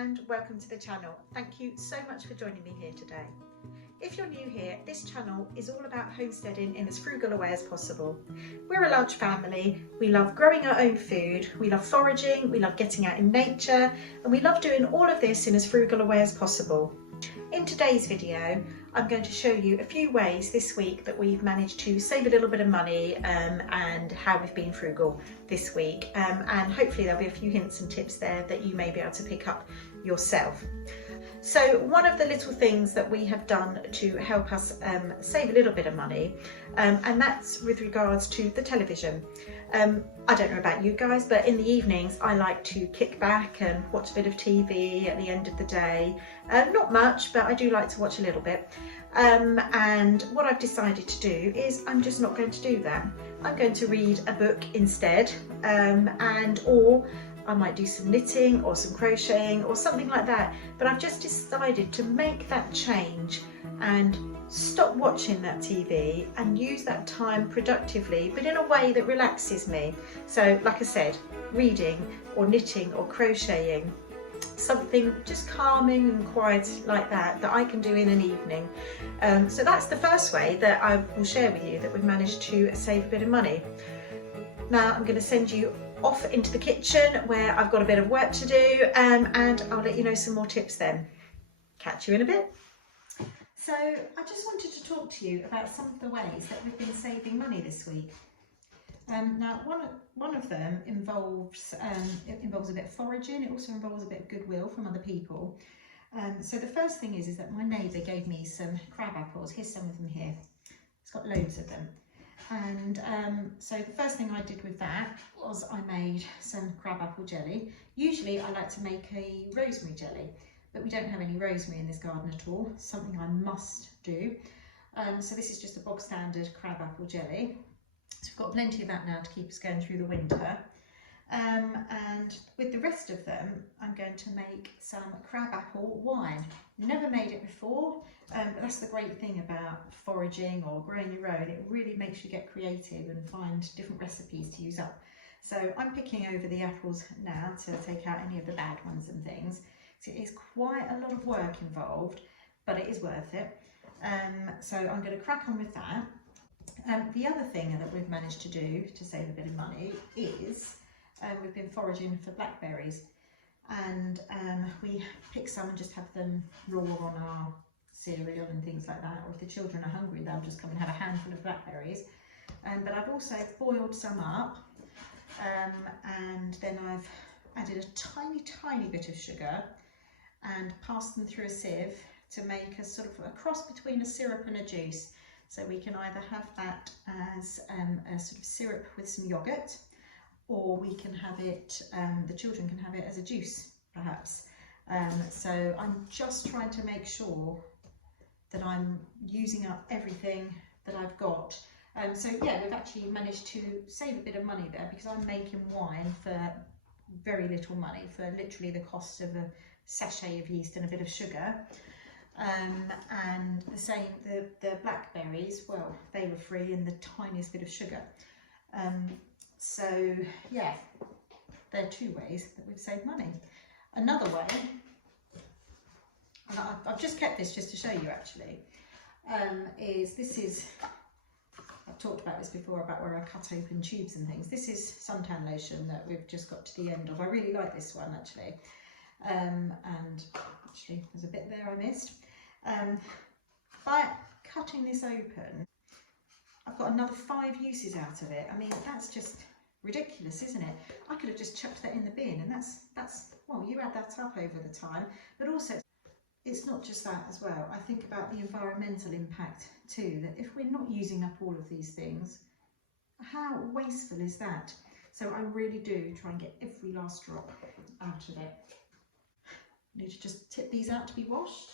and welcome to the channel. Thank you so much for joining me here today. If you're new here, this channel is all about homesteading in as frugal a way as possible. We're a large family, we love growing our own food, we love foraging, we love getting out in nature, and we love doing all of this in as frugal a way as possible. In today's video, I'm going to show you a few ways this week that we've managed to save a little bit of money and how we've been frugal this week. And hopefully there'll be a few hints and tips there that you may be able to pick up yourself. So one of the little things that we have done to help us save a little bit of money, and that's with regards to the television. I don't know about you guys, but in the evenings I like to kick back and watch a bit of TV at the end of the day. Not much, but I do like to watch a little bit. And what I've decided to do is I'm just not going to do that. I'm going to read a book instead, or I might do some knitting or some crocheting or something like that. But I've just decided to make that change and stop watching that TV and use that time productively, but in a way that relaxes me. So like I said, reading or knitting or crocheting, something just calming and quiet like that I can do in an evening. So that's the first way that I will share with you that we've managed to save a bit of money. Now I'm going to send you off into the kitchen where I've got a bit of work to do, and I'll let you know some more tips then. Catch you in a bit. So I just wanted to talk to you about some of the ways that we've been saving money this week. Now one of them involves a bit of foraging. It also involves a bit of goodwill from other people. So the first thing is that my neighbour gave me some crab apples. Here's some of them here. It's got loads of them. And so the first thing I did with that was I made some crabapple jelly. Usually I like to make a rosemary jelly, but we don't have any rosemary in this garden at all. Something I must do. So this is just a bog standard crabapple jelly. So we've got plenty of that now to keep us going through the winter. And with the rest of them, I'm going to make some crabapple wine. Never made it before, but that's the great thing about foraging or growing your own. It really makes you get creative and find different recipes to use up. So I'm picking over the apples now to take out any of the bad ones and things. So it is quite a lot of work involved, but it is worth it. So I'm going to crack on with that. The other thing that we've managed to do to save a bit of money is we've been foraging for blackberries, and we pick some and just have them raw on our cereal and things like that, or if the children are hungry they'll just come and have a handful of blackberries. But I've also boiled some up, and then I've added a tiny bit of sugar and passed them through a sieve to make a sort of a cross between a syrup and a juice. So we can either have that as a sort of syrup with some yoghurt, or we can have it, the children can have it as a juice perhaps. So I'm just trying to make sure that I'm using up everything that I've got. So yeah, we've actually managed to save a bit of money there, because I'm making wine for very little money, for literally the cost of a sachet of yeast and a bit of sugar. And the same, the blackberries, well, they were free and the tiniest bit of sugar. So yeah, there are two ways that we've saved money. Another way, and I've just kept this just to show you actually, is I've talked about this before about where I cut open tubes and things. This is suntan lotion that we've just got to the end of. I really like this one actually. And actually there's a bit there I missed. By cutting this open, I've got another 5 uses out of it. I mean, that's just ridiculous, isn't it? I could have just chucked that in the bin, and that's well, you add that up over the time, but also it's not just that as well. I think about the environmental impact too, that if we're not using up all of these things, how wasteful is that? So I really do try and get every last drop out of it. I need to just tip these out to be washed.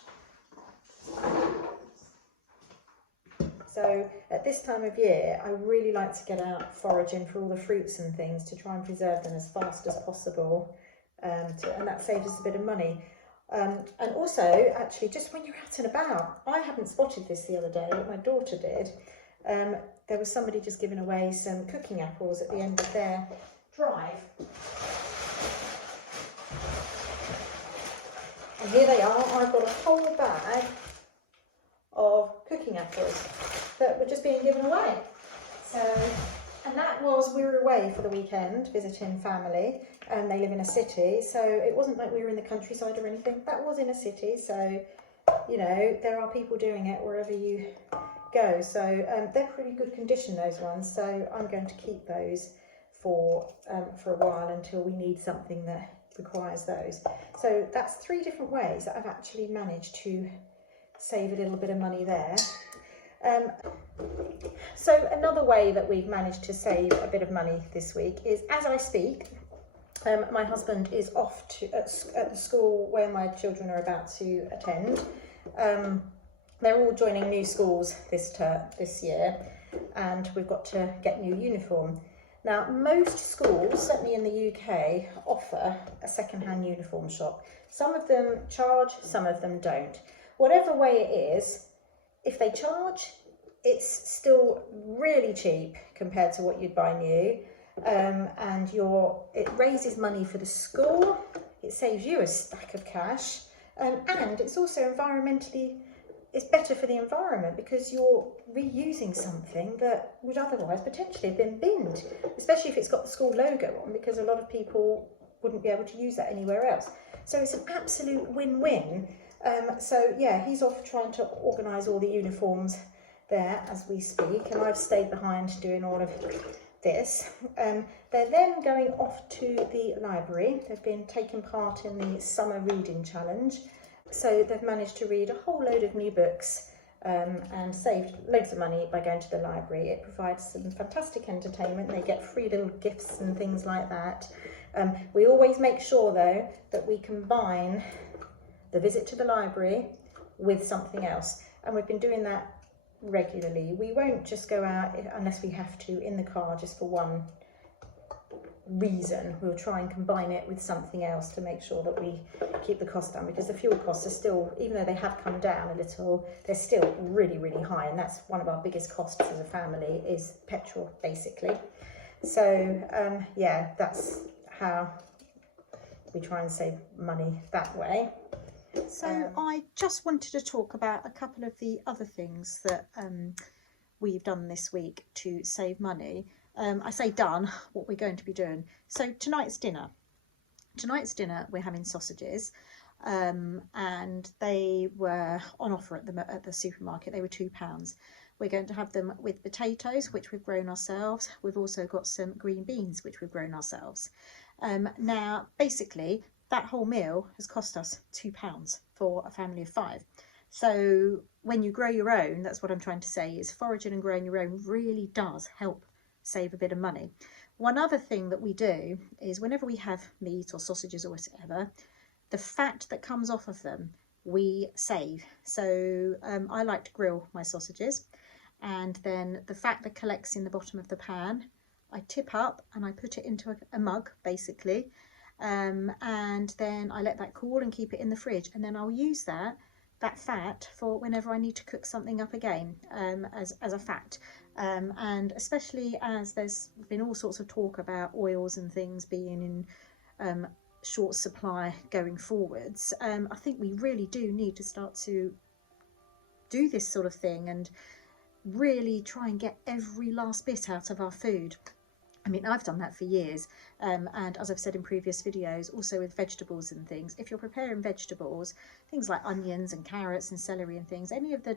So at this time of year, I really like to get out foraging for all the fruits and things to try and preserve them as fast as possible, and that saves us a bit of money. And also, actually, just when you're out and about, I hadn't spotted this the other day, my daughter did. There was somebody just giving away some cooking apples at the end of their drive. And here they are. I've got a whole bag of cooking apples that were just being given away. So, and that was, we were away for the weekend visiting family, and they live in a city, so it wasn't like we were in the countryside or anything. That was in a city, so you know, there are people doing it wherever you go. So they're pretty good condition, those ones, so I'm going to keep those for a while until we need something that requires those. So that's 3 different ways that I've actually managed to save a little bit of money there. So another way that we've managed to save a bit of money this week is, as I speak, my husband is off to at the school where my children are about to attend. They're all joining new schools this year, and we've got to get new uniform. Now, most schools, certainly in the UK, offer a second-hand uniform shop. Some of them charge, some of them don't. Whatever way it is, if they charge, it's still really cheap compared to what you'd buy new, and it raises money for the school, it saves you a stack of cash, and it's also environmentally, it's better for the environment because you're reusing something that would otherwise potentially have been binned, especially if it's got the school logo on, because a lot of people wouldn't be able to use that anywhere else. So it's an absolute win-win. So yeah, he's off trying to organise all the uniforms there as we speak, and I've stayed behind doing all of this. They're then going off to the library. They've been taking part in the summer reading challenge, so they've managed to read a whole load of new books and saved loads of money by going to the library. It provides some fantastic entertainment. They get free little gifts and things like that. We always make sure though that we combine the visit to the library with something else, and we've been doing that regularly. We won't just go out unless we have to in the car just for one reason. We'll try and combine it with something else to make sure that we keep the cost down, because the fuel costs are still, even though they have come down a little, they're still really, really high, and that's one of our biggest costs as a family, is petrol basically. So yeah, that's how we try and save money that way. So I just wanted to talk about a couple of the other things that we've done this week to save money. I say done, what we're going to be doing. So tonight's dinner we're having sausages, and they were on offer at the supermarket. They were £2. We're going to have them with potatoes, which we've grown ourselves. We've also got some green beans, which we've grown ourselves. Now basically that whole meal has cost us £2 for a family of 5. So when you grow your own, that's what I'm trying to say, is foraging and growing your own really does help save a bit of money. One other thing that we do is whenever we have meat or sausages or whatever, the fat that comes off of them we save. So I like to grill my sausages, and then the fat that collects in the bottom of the pan I tip up and I put it into a mug basically, and then I let that cool and keep it in the fridge, and then I'll use that fat for whenever I need to cook something up again, as a fat. And especially as there's been all sorts of talk about oils and things being in short supply going forwards, I think we really do need to start to do this sort of thing and really try and get every last bit out of our food. I mean, I've done that for years, and as I've said in previous videos, also with vegetables and things, if you're preparing vegetables, things like onions and carrots and celery and things, any of the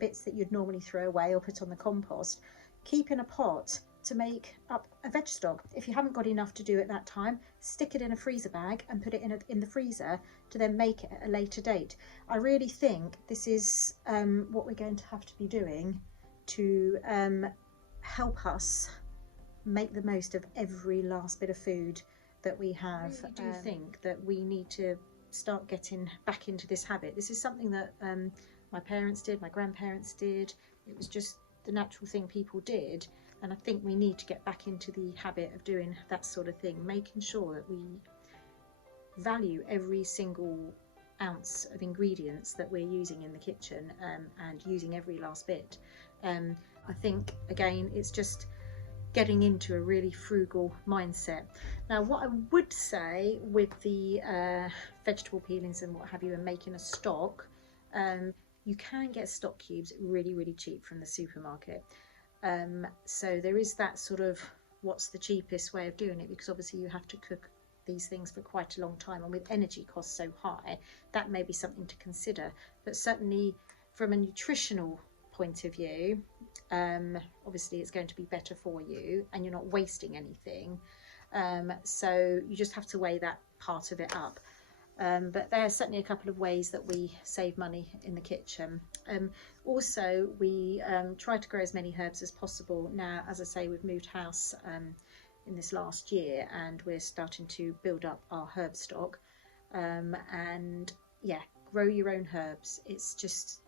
bits that you'd normally throw away or put on the compost, keep in a pot to make up a veg stock. If you haven't got enough to do at that time, stick it in a freezer bag and put it in the freezer to then make it at a later date. I really think this is what we're going to have to be doing to help us make the most of every last bit of food that we have. I really do think that we need to start getting back into this habit. This is something that my parents did, my grandparents did. It was just the natural thing people did, and I think we need to get back into the habit of doing that sort of thing, making sure that we value every single ounce of ingredients that we're using in the kitchen, and using every last bit. I think again it's just getting into a really frugal mindset. Now, what I would say with the vegetable peelings and what have you, and making a stock, you can get stock cubes really, really cheap from the supermarket. So there is that sort of, what's the cheapest way of doing it, because obviously you have to cook these things for quite a long time, and with energy costs so high, that may be something to consider. But certainly from a nutritional point of view, obviously it's going to be better for you and you're not wasting anything. So you just have to weigh that part of it up. But there are certainly a couple of ways that we save money in the kitchen. Also, we try to grow as many herbs as possible. Now, as I say, we've moved house in this last year, and we're starting to build up our herb stock. And yeah, grow your own herbs. It's just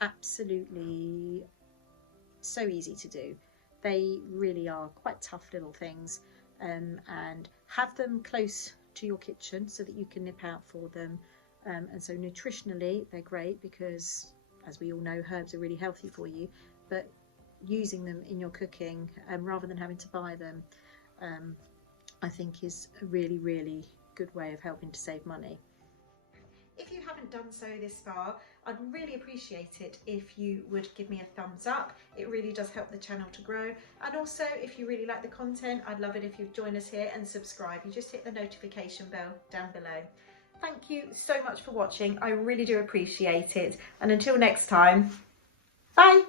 absolutely so easy to do. They really are quite tough little things, and have them close to your kitchen so that you can nip out for them. And so nutritionally they're great, because as we all know, herbs are really healthy for you, but using them in your cooking rather than having to buy them, I think is a really, really good way of helping to save money. If you haven't done so this far, I'd really appreciate it if you would give me a thumbs up. It really does help the channel to grow. And also, if you really like the content, I'd love it if you'd join us here and subscribe. You just hit the notification bell down below. Thank you so much for watching. I really do appreciate it. And until next time, bye.